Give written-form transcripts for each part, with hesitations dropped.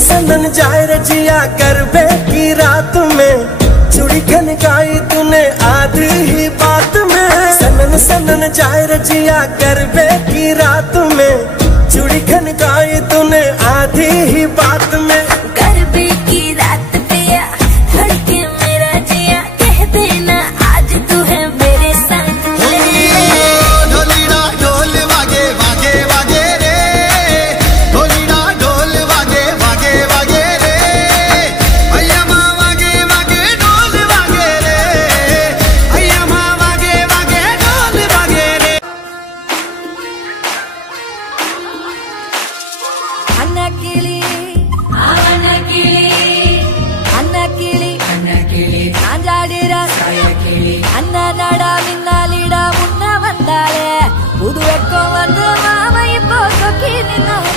सनन जाए रजिया करबे की रात में चूड़ी खनकाई तूने आधी ही बात में। सनन सनन जाए रजिया करबे की रात में चूड़ी खनकाई तूने आधी ही बात में। करबे की रात पे धड़के मेरा जिया कह देना आज तू है मेरे संग। ढोलीड़ा ढोल वागे वागे वागे रे, ढोलीड़ा ढोल वागे वागे वागे रे, भैया माँ वागे वागे ढोल वागे रे, भैया माँ वागे वागे ढोल वागे रे। अन्ना किली சாஞ்சாடிரா அண்ணா நாடா மின்னாலிடா முன்ன வந்தாளே புது வெக்கம் வந்து மாமா இப்போ சொக்கி நின்னாரு।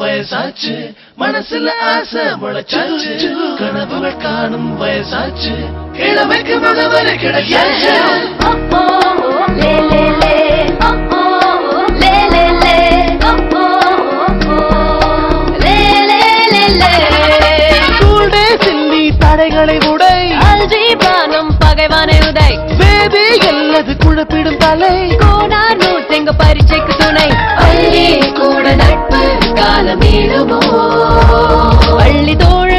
வயசாச்சு மனசுல ஆசை முளைச்சாச்சு கனவுகள் காணும் வயசாச்சு இளமைக்கு முகவரை கிடைக்காச்சு தடைகளை உடை அல்ஜீபானம் பகைவானை உதை வேதி எல்லது குழப்பிடும் தலை கோடார் நூற்றெங்க பரீட்சைக்கு துணை பள்ளி கூட நட்பு காலமேலுமோ பள்ளி தோழ